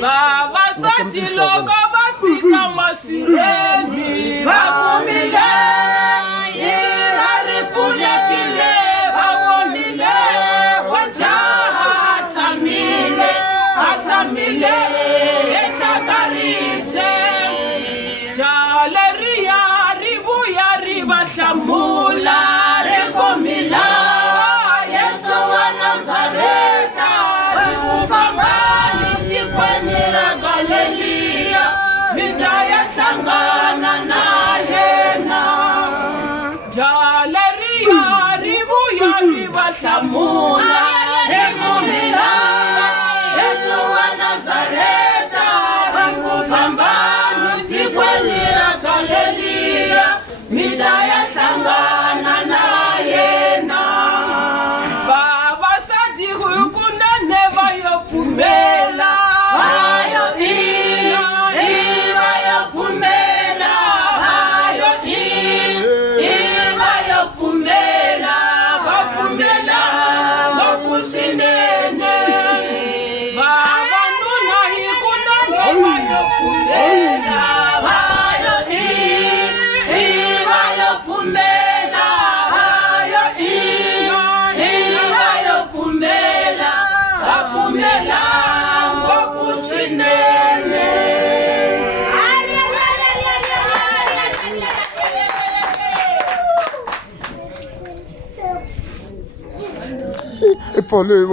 Babasati logo bafika masireni bakumile irarifule kile bagonile wajaha atamile etakarise jaleria ribuya ribashamula rekomila Yesu wa Nazareta rikufambani tikwenira Galilia midaya shangana na yena jaleria ribuya ribashamula rekomila Yesu wa Nazareta rikufambani tikwenira Galilia midaya shangana na yena babasati kuyukunda neva yofumela bayo yofumela bayo yofumela bafumela bakusinene baba nuna ikunda neva yofumela bayo yofumela bafumela bakusinene Epole